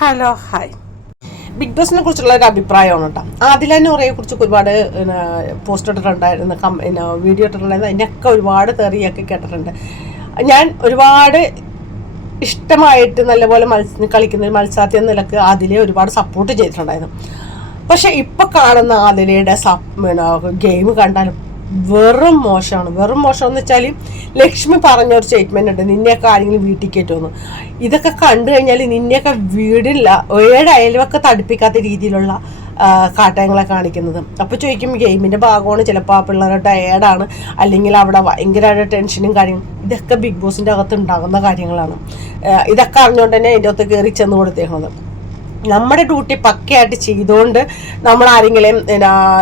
Hello hi big ബോസിനെ കുറിച്ചുള്ള ഒരു അഭിപ്രായമാണ് കേട്ടോ. ആദില നൂറയെ കുറിച്ച് ഒരുപാട് പോസ്റ്റ് ഇട്ടിട്ടുണ്ടായിരുന്നു കം പിന്നെ, വീഡിയോ ഇട്ടിട്ടുണ്ടായിരുന്നു. അതിനൊക്കെ ഒരുപാട് തെറിയൊക്കെ കേട്ടിട്ടുണ്ട്. ഞാൻ ഒരുപാട് ഇഷ്ടമായിട്ട് നല്ലപോലെ മത്സ കളിക്കുന്ന ഒരു മത്സരാർത്ഥി എന്ന നിലയ്ക്ക് ആദിലെ ഒരുപാട് സപ്പോർട്ട് ചെയ്തിട്ടുണ്ടായിരുന്നു. പക്ഷെ ഇപ്പൊ കാണുന്ന ആദിലയുടെ ഗെയിം കണ്ടാലും വെറും മോശമാണ്. വെറും മോശം എന്ന് വെച്ചാൽ ലക്ഷ്മി പറഞ്ഞ ഒരു സ്റ്റേറ്റ്മെന്റ് ഉണ്ട്. നിന്നെയൊക്കെ ആരെങ്കിലും വീട്ടിൽ കയറ്റുമെന്ന്. ഇതൊക്കെ കണ്ടു കഴിഞ്ഞാൽ നിന്നെയൊക്കെ വീടില്ല ഏഴ് അയൽവൊക്കെ തടുപ്പിക്കാത്ത രീതിയിലുള്ള കാട്ടയങ്ങളെ കാണിക്കുന്നത്. അപ്പോൾ ചോദിക്കും ഗെയിമിന്റെ ഭാഗമാണ് ചിലപ്പോൾ ആ പിള്ളേരുടെ ടയേർഡാണ് അല്ലെങ്കിൽ അവിടെ ഭയങ്കരമായിട്ട് ടെൻഷനും കാര്യങ്ങളും. ഇതൊക്കെ ബിഗ് ബോസിന്റെ അകത്ത് ഉണ്ടാകുന്ന കാര്യങ്ങളാണ്. ഇതൊക്കെ അറിഞ്ഞുകൊണ്ട് തന്നെ അതിന്റെ അകത്ത് കയറി ചെന്ന് കൊടുത്തേക്കുന്നത്. നമ്മുടെ ഡ്യൂട്ടി പക്കയായിട്ട് ചെയ്തുകൊണ്ട് നമ്മൾ ആരെങ്കിലും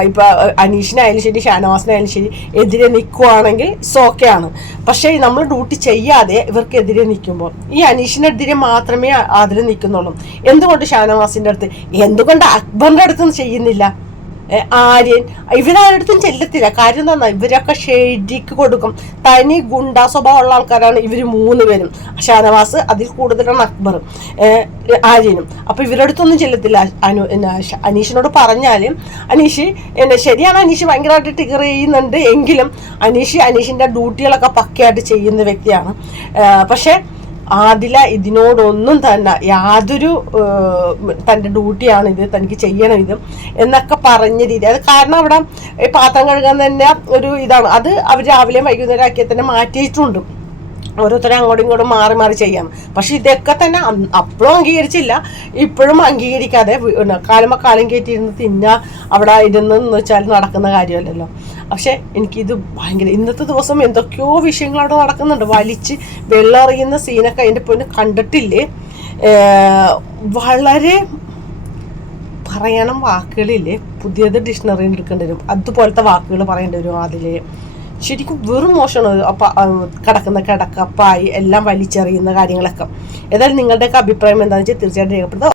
ഇപ്പൊ അനീഷിനായാലും ശരി ഷാനവാസിനായാലും ശരി എതിരെ നിൽക്കുവാണെങ്കിൽ സോക്കെയാണ് പക്ഷേ നമ്മൾ ഡ്യൂട്ടി ചെയ്യാതെ ഇവർക്കെതിരെ നിൽക്കുമ്പോൾ ഈ അനീഷിനെതിരെ മാത്രമേ അതിൽ നിൽക്കുന്നുള്ളൂ. എന്തുകൊണ്ട് ഷാനവാസിന്റെ അടുത്ത്? എന്തുകൊണ്ട് അക്ബറിന്റെ അടുത്ത് ചെയ്യുന്നില്ല? ആര്യൻ. ഇവരാരടുത്തും ചെല്ലത്തില്ല. കാര്യം എന്താ ഇവരൊക്കെ ഷെയ്ഡിക്ക് കൊടുക്കും. തനി ഗുണ്ടാ സ്വഭാവമുള്ള ആൾക്കാരാണ് ഇവർ മൂന്ന് പേരും. ഷാനവാസ് അതിൽ കൂടുതലാണ് അക്ബറും. ആര്യനും. അപ്പൊ ഇവരടുത്തൊന്നും ചെല്ലത്തില്ല. അനു അനീഷിനോട് പറഞ്ഞാൽ അനീഷ് എന്നാ ശരിയാണ് അനീഷ് ഭയങ്കരമായിട്ട് ടിഗർ ചെയ്യുന്നുണ്ട്. എങ്കിലും അനീഷ് അനീഷിന്റെ ഡ്യൂട്ടികളൊക്കെ പക്കയായിട്ട് ചെയ്യുന്ന വ്യക്തിയാണ്. പക്ഷേ ആദില ഇതിനോടൊന്നും തന്നെ യാതൊരു തന്റെ ഡ്യൂട്ടിയാണ് ഇത് തനിക്ക് ചെയ്യണം ഇത് എന്നൊക്കെ പറഞ്ഞ രീതി. അത് കാരണം അവിടെ പാത്രം കഴുകാൻ തന്നെ ഒരു ഇതാണ്. അത് അവർ രാവിലെയും വൈകുന്നേരം ആക്കിയാൽ തന്നെ മാറ്റിയിട്ടുണ്ട്. ഓരോരുത്തരും അങ്ങോട്ടും ഇങ്ങോട്ടും മാറി മാറി ചെയ്യാം പക്ഷെ ഇതൊക്കെ തന്നെ അപ്പോഴും അംഗീകരിച്ചില്ല. ഇപ്പോഴും അംഗീകരിക്കാതെ കാലുമ്പോ കാലം കയറ്റിയിരുന്ന് തിന്ന അവിടെ ഇരുന്ന് എന്ന് വെച്ചാൽ നടക്കുന്ന കാര്യമല്ലല്ലോ. പക്ഷെ എനിക്കിത് ഭയങ്കര ഇന്നത്തെ ദിവസം എന്തൊക്കെയോ വിഷയങ്ങൾ അവിടെ നടക്കുന്നുണ്ട്. വലിച്ച് വെള്ളം അറിയുന്ന സീനൊക്കെ അതിന്റെ പൊന്ന് കണ്ടിട്ടില്ലേ? വളരെ പറയണം വാക്കുകളില്ലേ? പുതിയത് ഡിക്ഷണറി എടുക്കേണ്ടി വരും. അതുപോലത്തെ വാക്കുകൾ പറയേണ്ടി വരും അതിൽ. ശരിക്കും വെറും മോശമാണ് കിടക്കുന്ന കിടക്കപ്പായി എല്ലാം വലിച്ചെറിയുന്ന കാര്യങ്ങളൊക്കെ. ഏതായാലും നിങ്ങളുടെയൊക്കെ അഭിപ്രായം എന്താണെന്ന് വെച്ചാൽ തീർച്ചയായിട്ടും രേഖപ്പെടുത്തുക